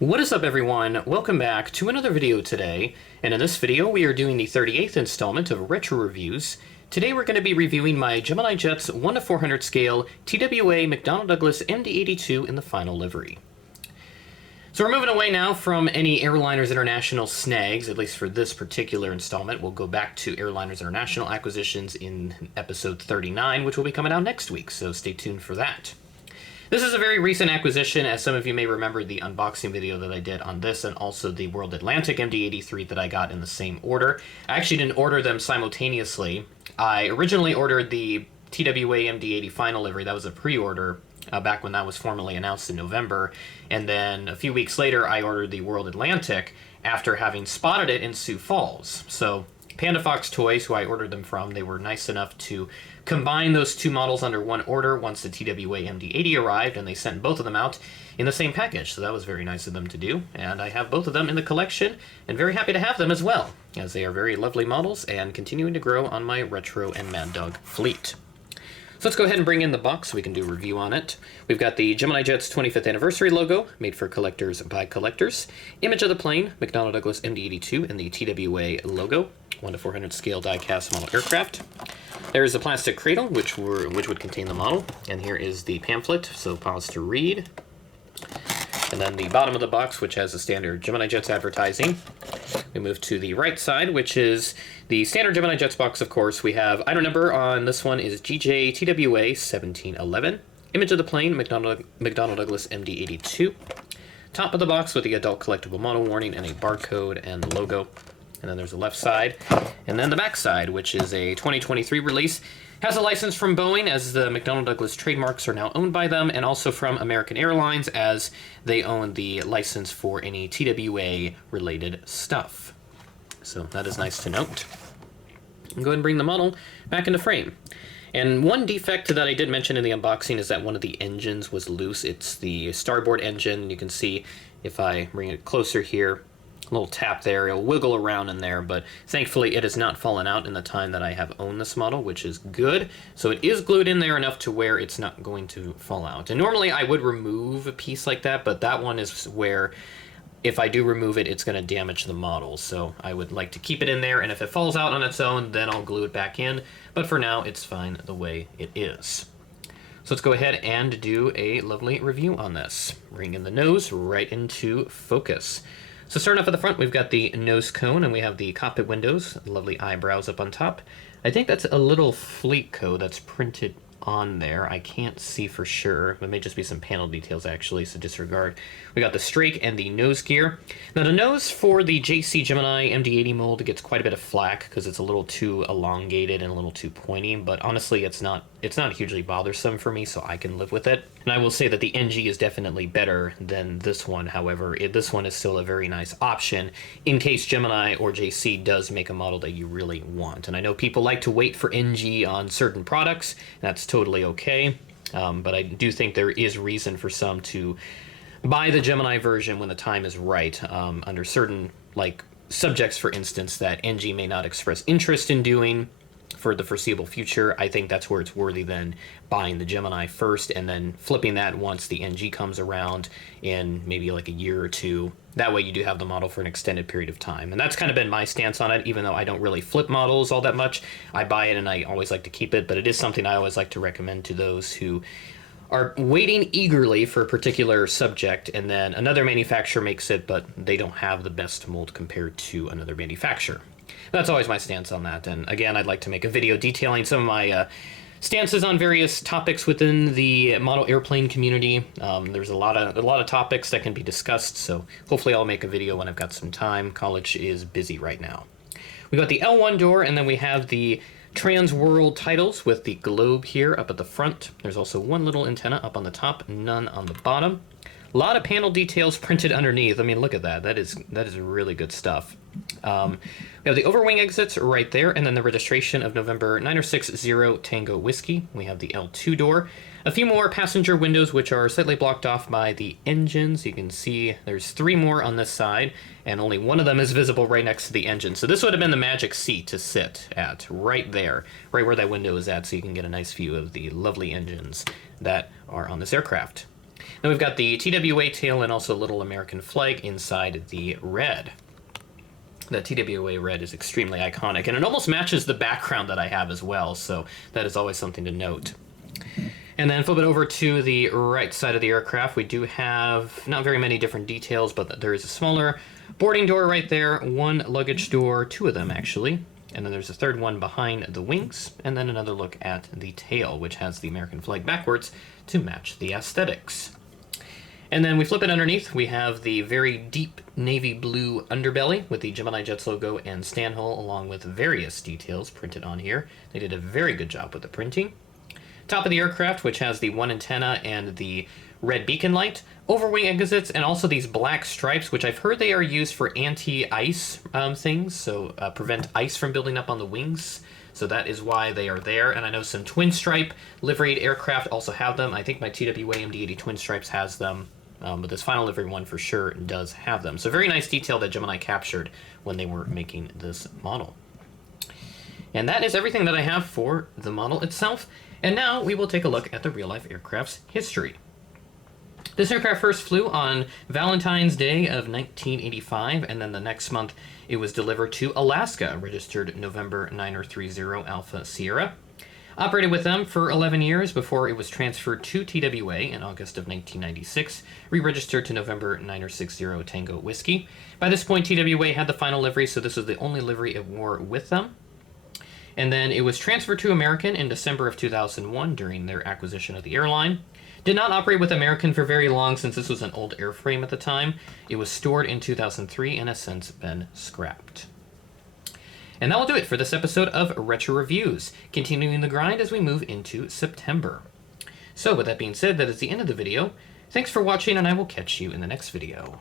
What is up, everyone? Welcome back to another video today, and in this video we are doing the 38th installment of Retro Reviews. Today we're going to be reviewing my Gemini Jets 1 to 400 scale TWA McDonnell Douglas MD-82 in the final livery. So we're moving away now from any Airliners International snags, at least for this particular installment. We'll go back to Airliners International acquisitions in episode 39, which will be coming out next week, so stay tuned for that. This is a very recent acquisition, as some of you may remember the unboxing video that I did on this, and also the World Atlantic MD-83 that I got in the same order. I actually didn't order them simultaneously. I originally ordered the TWA MD-80 final livery. That was a pre-order back when that was formally announced in November, and then a few weeks later I ordered the World Atlantic after having spotted it in Sioux Falls. So Panda Fox Toys, who I ordered them from, they were nice enough to combine those two models under one order once the TWA MD-80 arrived, and they sent both of them out in the same package, so that was very nice of them to do, and I have both of them in the collection, and very happy to have them as well, as they are very lovely models and continuing to grow on my Retro and Mad Dog fleet. So let's go ahead and bring in the box so we can do a review on it. We've got the Gemini Jets 25th anniversary logo, made for collectors by collectors. Image of the plane, McDonnell Douglas MD-82, and the TWA logo, 1 to 400 scale die-cast model aircraft. There is a plastic cradle, which would contain the model, and here is the pamphlet, so pause to read. And then the bottom of the box, which has the standard Gemini Jets advertising. We move to the right side, which is the standard Gemini Jets box, of course. We have item number on this one is GJTWA 1711. Image of the plane, McDonnell Douglas MD-82. Top of the box with the adult collectible model warning and a barcode and logo. And then there's the left side. And then the back side, which is a 2023 release. Has a license from Boeing, as the McDonnell Douglas trademarks are now owned by them, and also from American Airlines, as they own the license for any TWA-related stuff. So that is nice to note. I'll go ahead and bring the model back into frame. And one defect that I did mention in the unboxing is that one of the engines was loose. It's the starboard engine. You can see if I bring it closer here, a little tap there, it'll wiggle around in there, but thankfully it has not fallen out in the time that I have owned this model, which is good. So it is glued in there enough to where it's not going to fall out. And normally I would remove a piece like that, but that one is where if I do remove it, it's going to damage the model. So I would like to keep it in there, and if it falls out on its own, then I'll glue it back in. But for now, it's fine the way it is. So let's go ahead and do a lovely review on this. Bring in the nose right into focus. So starting off at the front, we've got the nose cone, and we have the cockpit windows, lovely eyebrows up on top. I think that's a little fleet code that's printed on there. I can't see for sure. It may just be some panel details, actually, so disregard. We got the strake and the nose gear. Now, the nose for the JC Gemini MD-80 mold gets quite a bit of flack because it's a little too elongated and a little too pointy, but honestly, it's not hugely bothersome for me, so I can live with it. And I will say that the NG is definitely better than this one. However, this one is still a very nice option in case Gemini or JC does make a model that you really want. And I know people like to wait for NG on certain products. That's totally okay. But I do think there is reason for some to buy the Gemini version when the time is right, under certain subjects, for instance, that NG may not express interest in doing for the foreseeable future. I think that's where it's worthy then buying the Gemini first and then flipping that once the NG comes around in maybe like a year or two. That way you do have the model for an extended period of time. And that's kind of been my stance on it, even though I don't really flip models all that much. I buy it and I always like to keep it, but it is something I always like to recommend to those who are waiting eagerly for a particular subject, and then another manufacturer makes it, but they don't have the best mold compared to another manufacturer. That's always my stance on that, and again, I'd like to make a video detailing some of my stances on various topics within the model airplane community. There's a lot of topics that can be discussed, so hopefully I'll make a video when I've got some time. College is busy right now. We've got the L1 door, and then we have the Trans World titles with the globe here up at the front. There's also one little antenna up on the top, none on the bottom. A lot of panel details printed underneath. I mean, look at that. That is really good stuff. We have the overwing exits right there, and then the registration of November 9060 Tango Whiskey. We have the L2 door. A few more passenger windows, which are slightly blocked off by the engines. You can see there's 3 more on this side, and only one of them is visible right next to the engine. So this would have been the magic seat to sit at, right there, right where that window is at, so you can get a nice view of the lovely engines that are on this aircraft. Then we've got the TWA tail and also a little American flag inside the red. The TWA red is extremely iconic, and it almost matches the background that I have as well, so that is always something to note. And then flip it over to the right side of the aircraft. We do have not very many different details, but there is a smaller boarding door right there, one luggage door, two of them actually, and then there's a third one behind the wings, and then another look at the tail, which has the American flag backwards to match the aesthetics. And then we flip it underneath. We have the very deep navy blue underbelly with the Gemini Jets logo and stanhole, along with various details printed on here. They did a very good job with the printing. Top of the aircraft, which has the one antenna and the red beacon light, overwing exits, and also these black stripes, which I've heard they are used for anti-ice things, so prevent ice from building up on the wings. So that is why they are there. And I know some twin stripe liveried aircraft also have them. I think my TWA MD-80 twin stripes has them, but this final livery one for sure does have them. So very nice detail that Gemini captured when they were making this model. And that is everything that I have for the model itself. And now we will take a look at the real-life aircraft's history. This aircraft first flew on Valentine's Day of 1985, and then the next month it was delivered to Alaska, registered November 9030 Alpha Sierra. Operated with them for 11 years before it was transferred to TWA in August of 1996, re-registered to November 9060 Tango Whiskey. By this point, TWA had the final livery, so this was the only livery it wore with them. And then it was transferred to American in December of 2001 during their acquisition of the airline. Did not operate with American for very long since this was an old airframe at the time. It was stored in 2003 and has since been scrapped. And that will do it for this episode of Retro Reviews, continuing the grind as we move into September. So with that being said, that is the end of the video. Thanks for watching, and I will catch you in the next video.